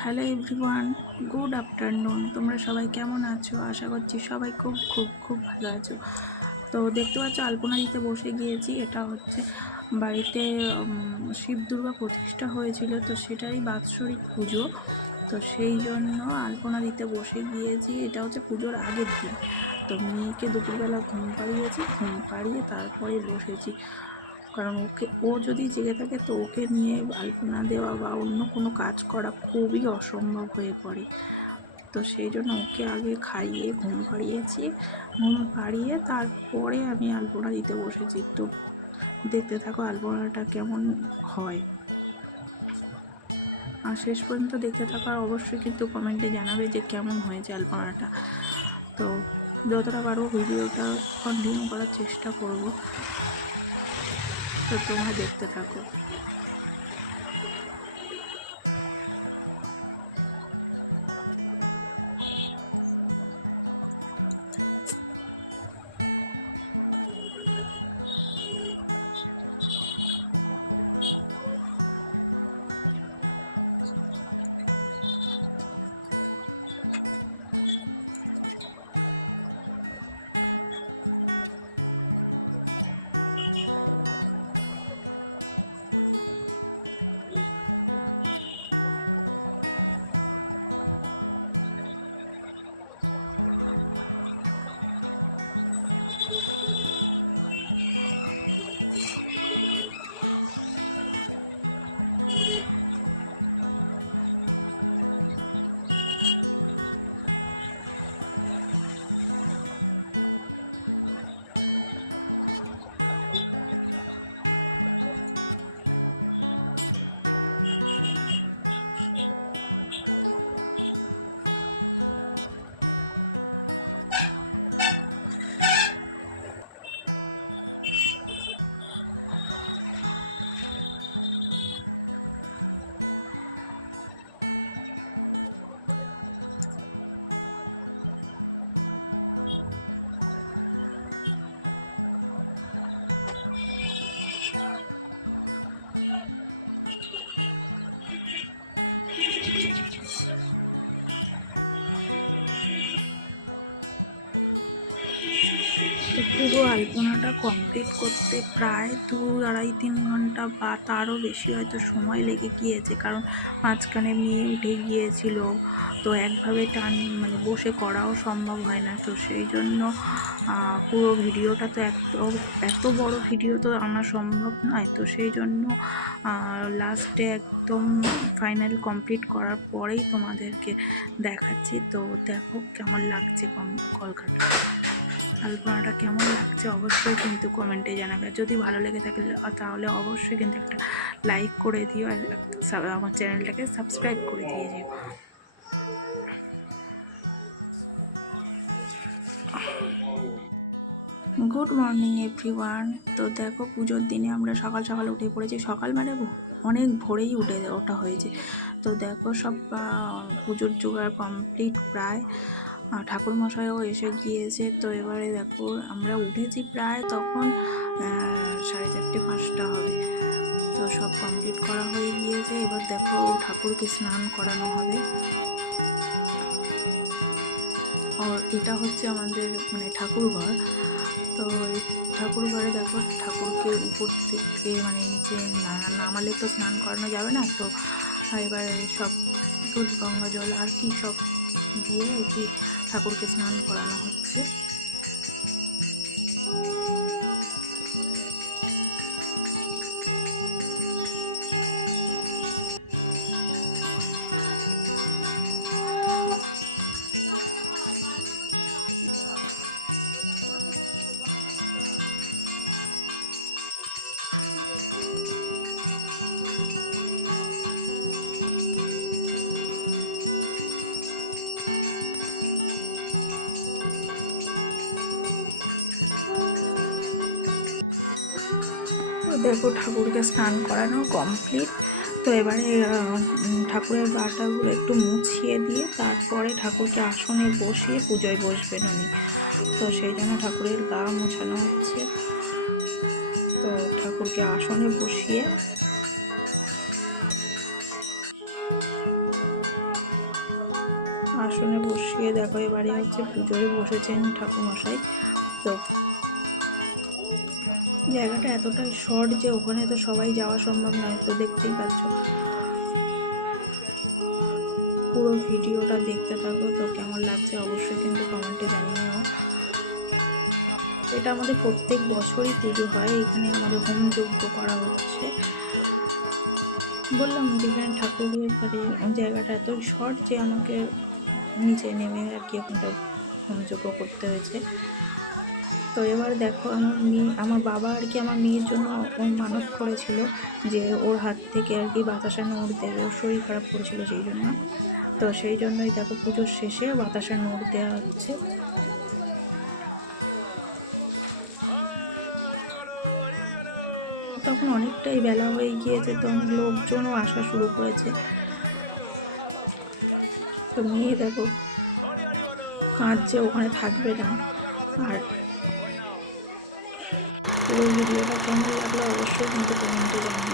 Hello everyone, good afternoon. তোমরা সবাই কেমন আছো? আশা করছি সবাই খুব খুব খুব ভালো আছো। তো দেখতে পাচ্ছ আলপনা দিতে বসে গিয়েছি। এটা হচ্ছে বাড়িতে শিব দুর্গা প্রতিষ্ঠা হয়েছিল, তো সেটারই বাৎসরিক পুজো। তো সেই জন্য আলপনা দিতে বসে গিয়েছি। এটা হচ্ছে পুজোর আগের দিন। তো মেয়েকে দুপুরবেলা ঘুম পাড়িয়েছি, ঘুম পাড়িয়ে তারপরে বসেছি। কারণ ও যদি জেগে থাকে তো ওকে নিয়ে আলপনা দেওয়া বা অন্য কোনো কাজ করা খুবই অসম্ভব হয়ে পড়ে। তো সেই জন্য ওকে আগে খাইয়ে ঘুম পাড়িয়েছি, ঘুম পাড়িয়ে তারপরে আমি আলপনা দিতে বসেছি। তো দেখতে থাকো আলপনাটা কেমন হয়, আর শেষ পর্যন্ত দেখতে থাকো। আর অবশ্যই কিন্তু কমেন্টে জানাবে যে কেমন হয়েছে আলপনাটা। তো যতটা পারো ভিডিওটা কন্টিনিউ করার চেষ্টা করবো। তো তোমরা দেখতে থাকো। পুরো আলপনাটা কমপ্লিট করতে প্রায় 2-2.5-3 ঘন্টা বা তারও বেশি হয়তো সময় লেগে গিয়েছে, কারণ মাঝখানে মেয়ে উঠে গিয়েছিল। তো একভাবে বসে করাও সম্ভব হয় না। তো সেই জন্য পুরো ভিডিওটা তো এত বড় ভিডিও তো আমার সম্ভব নয়। তো সেই জন্য লাস্টে একদম ফাইনাল কমপ্লিট করার পরেই তোমাদেরকে দেখাচ্ছি। তো দেখো কেমন লাগছে কলকাতা আলপনাটা, কেমন লাগছে অবশ্যই কিন্তু কমেন্টে জানাবে। যদি ভালো লেগে থাকে তাহলে অবশ্যই কিন্তু একটা লাইক করে দিও, আর আমার চ্যানেলটাকে সাবস্ক্রাইব করে দিয়ে দিও। Good morning everyone. তো দেখো পুজোর দিনে আমরা সকাল সকাল উঠে পড়েছি। সকাল মানে অনেক ভোরেই ওঠা হয়েছে। তো দেখো সব পুজোর জোগাড় কমপ্লিট প্রায়। ঠাকুরমশাইও এসে গিয়েছে। তো এবারে দেখো আমরা উঠেছি প্রায় তখন 4:30-5টা হবে। তো সব কমপ্লিট করা হয়ে গিয়েছে। এবার দেখো ঠাকুরকে স্নান করানো হবে। আর এটা হচ্ছে আমাদের মানে ঠাকুর ঘর। তো ঠাকুর ঘরে দেখো ঠাকুরকে উপর থেকে মানে নিচে নামালে তো স্নান করানো যাবে না। তো এবারে সব দুধ গঙ্গা জল আর কি সব দিয়ে ঠাকুরকে স্নান করানো হচ্ছে। দেখো ঠাকুরকে স্নান করানো কমপ্লিট। তো এবারে ঠাকুরের গাটাগুলো একটু মুছিয়ে দিয়ে তারপরে ঠাকুরকে আসনে বসিয়ে পুজোয় বসবেন উনি। তো সেই জন্য ঠাকুরের গা মোছানো হচ্ছে। তো ঠাকুরকে আসনে বসিয়ে পুজোয় বসেছেন ঠাকুরমশাই। তো জায়গাটা এতটা শর্ট যে ওখানে তো সবাই যাওয়া সম্ভব নয়, তো দেখতেই পাচ্ছ। পুরো ভিডিওটা দেখতে থাকো, তো কেমন লাগছে অবশ্যই কিন্তু কমেন্টে জানিও। এটা আমাদের প্রত্যেক বছরই পুজো হয়, এখানে আমাদের হোম যজ্ঞ করা হচ্ছে। বললাম যেখানে ঠাকুরের জায়গাটা এত শর্ট যে আমাকে নিচে নেমে আর কি ওখানটা হোম যজ্ঞ করতে হয়েছে। তো এবার দেখো আমার বাবা আর কি আমার মেয়ের জন্য মানত করেছিল যে ওর হাত থেকে আর কি বাতাসা নোড় দেয়, ওর শরীর খারাপ করেছিল সেই জন্য। তো সেই জন্যই দেখো পুজোর শেষে বাতাসা নোড় দেওয়া হচ্ছে। তখন অনেকটাই বেলা হয়ে গিয়েছে, তো লোকজনও আসা শুরু করেছে। তো মেয়ে দেখো কাঁদছে, ওখানে থাকবে না। আর পুরো ভিডিওটা কেমন লাগলো অবশ্যই কিন্তু কমেন্টে জানাবে।